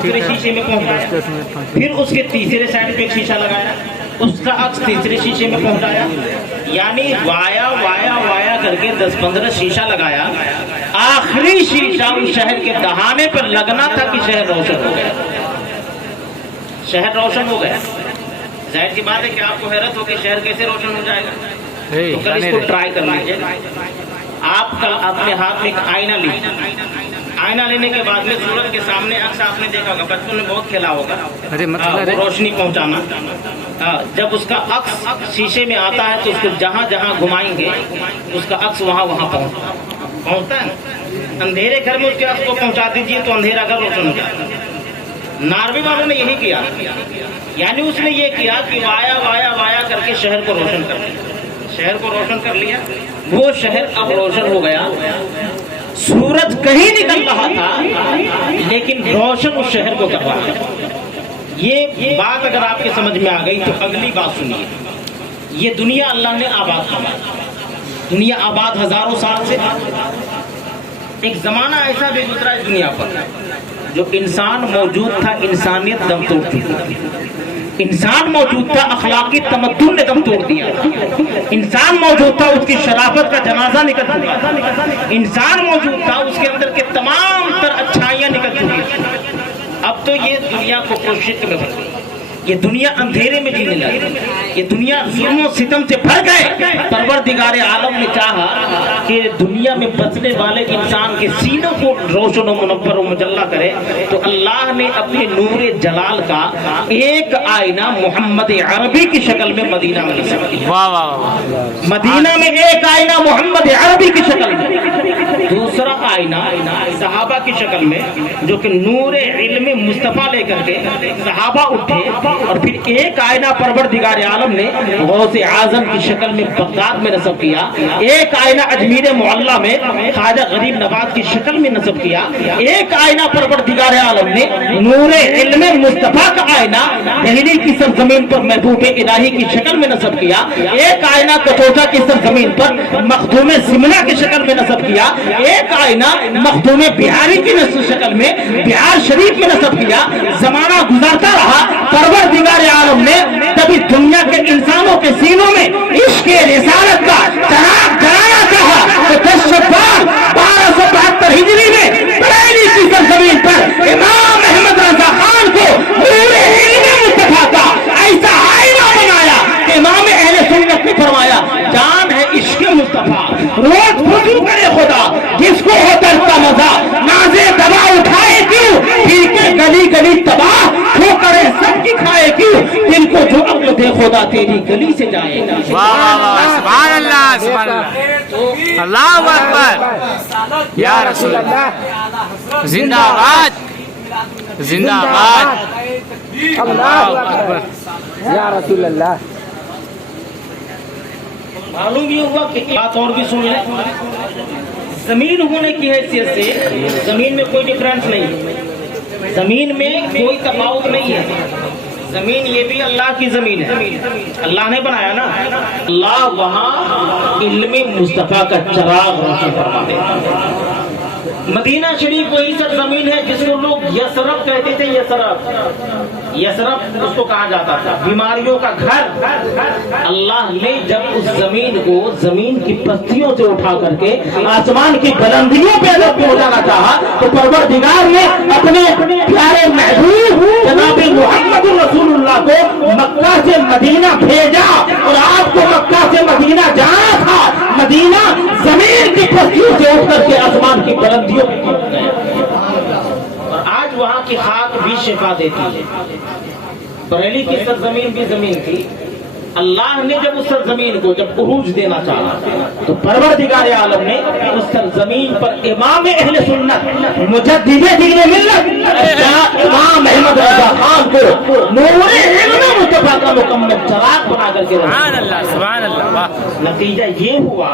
दूसरे शीशे में पहुंचाया, फिर उसके तीसरे साइड पे एक शीशा लगाया, उसका अक्स तीसरे शीशे में पहुंचाया, यानी वाया वाया वाया करके 10-15 शीशा लगाया। आखिरी शीशा उस शहर के दहाने पर लगना था कि शहर रोशन हो गया, शहर रोशन हो गया। जाहिर सी बात है कि आपको हैरत हो कि शहर कैसे रोशन हो जाएगा, तो कल इसको ट्राई कर लीजिए। आप कल अपने हाथ में एक आईना लीजिए, आईना लेने के बाद में सूरज के सामने अक्स आपने देखा होगा, बचपन में बहुत खेला होगा, रोशनी पहुंचाना। जब उसका अक्स शीशे में आता है तो उसको जहां जहां घुमाएंगे उसका अक्स वहां वहां पहुंचता है। अंधेरे घर में उसके अक्स को पहुंचा दीजिए तो अंधेरा घर रोशन हो जाता है। नार्वे वालों ने यही किया, यानी उसने ये किया कि वाया वाया वाया करके शहर को रोशन कर दिया, शहर को रोशन कर लिया। वो शहर अब रोशन हो गया, सूरज कहीं निकल रहा था लेकिन रोशन उस शहर को कर रहा है। ये बात अगर आपके समझ में आ गई तो अगली बात सुनिए। ये दुनिया अल्लाह ने आबाद किया, दुनिया आबाद हजारों साल से। एक जमाना ऐसा भी गुजरा इस दुनिया पर जो इंसान मौजूद था, इंसानियत दम तोड़ती थी। इंसान मौजूद था, अखलाकी तमद्दुन ने दम तोड़ दिया। इंसान मौजूद था, उसकी शराफत का जनाजा निकल चुका। इंसान मौजूद था, उसके अंदर के तमाम तर अच्छाइयां निकल चुकी। अब तो ये दुनिया को कोशिश में भर गई, ये दुनिया अंधेरे में जीने लगी, ये दुनिया जुल्म सितम से भर गए। परवरदिगार आलम ने चाहा कि दुनिया में बसने वाले इंसान के सीनों को रोशन मुनव्वर और मुजल्ला करे, तो अल्लाह ने अपने नूरे जलाल का एक आईना मोहम्मद अरबी की शक्ल में मदीना में नसीब किया। वाह वाह, मदीना में एक आईना मोहम्मद अरबी की शक्ल में, दूसरा आईना सहाबा की शक्ल में, जो कि नूरे इल्म मुस्तफा लेकर के सहाबा उठे। और फिर एक आईना परवरदिगार आलम ने गौसे आजम की शक्ल में बगदाद में नस्ब किया। एक आईना अजमीर मोहल्ला में ख्वाजा गरीब नवाज की शक्ल में नस्ब किया। एक आईना परवरदिगार आलम ने नूरे इल्म मुस्तफा का आईना दिल्ली की सरजमीन पर महबूब इलाही की शक्ल में नस्ब किया। एक आईना कटौटा की सरजमीन पर मखदूम सिमला की शक्ल में नस्ब किया। एक आईना मखदूम बिहारी की शक्ल में बिहार शरीफ में नस्ब किया। जमाना गुजारता रहा, परवरदिगार आलम ने तभी दुनिया के इंसानों के सीनों में इश्क रिसालत का चराग जलाना चाहा। तो 10 शब्बार 1272 हिजरी में बरेली की सरजमीन पर इमाम अहमद रजा खान को नूरे इल्म मुस्तफा का ऐसा आईना बनाया कि इमाम अहले सुन्नत ने फरमाया, जान है इश्क मुस्तफा, रोज फुजू करे खुदा, जिसको हो दर्द का मजा, नाज़े दवा उठाए क्यों, ठीक है गली गली तबाह, ठोकरे सबकी खाए क्यों, जिनको जो अक्ल दे खुदा तेरी गली से जाए। सुभान अल्लाह, सुभान अल्लाह, अल्लाहु अकबर, या रसूल अल्लाह, जिंदाबाद जिंदाबाद, अल्लाहु अकबर, या रसूल अल्लाह। मालूम ये हुआ कि बात और भी सुन ले, जमीन होने की हैसियत से जमीन में कोई डिफरेंस नहीं है, जमीन में कोई तफावत नहीं है। जमीन ये भी अल्लाह की जमीन है, अल्लाह ने बनाया ना। अल्लाह वहाँ इल्मे मुस्तफा का चराग रोशन फरमा देता। मदीना शरीफ वही सब जमीन है जिसको लोग यसरफ कहते थे। यसरफ उसको कहा जाता था, बीमारियों का घर। अल्लाह ने जब उस जमीन को जमीन की पस्तियों से उठा करके आसमान की बुलंदियों पे जब पहुंचाना चाहा, तो परवरदिगार ने अपने प्यारे महबूब जनाब मुहम्मद रसूलुल्लाह को मक्का से मदीना भेजा। और आपको मक्का से मदीना जाना था, मदीना जमीन की पस्तियों से उठ करके आसमान की बुलंदियों पे पहुंच गया। और आज वहाँ की खाक भी शिफा देती है। बरेली की सरजमीन भी जमीन थी। अल्लाह ने जब उस सरजमीन को जब उरूज देना चाहा, तो परवरदिगार आलम ने उस सरजमीन पर इमाम अहले सुन्नत मुजद्दिदे दीन मिल्लत इमाम अहमद रजा खान को नूरे इल्म मुस्तफा का मुकम्मल चराग बना करके रखा। सुभान अल्लाह, सुभान अल्लाह। नतीजा ये हुआ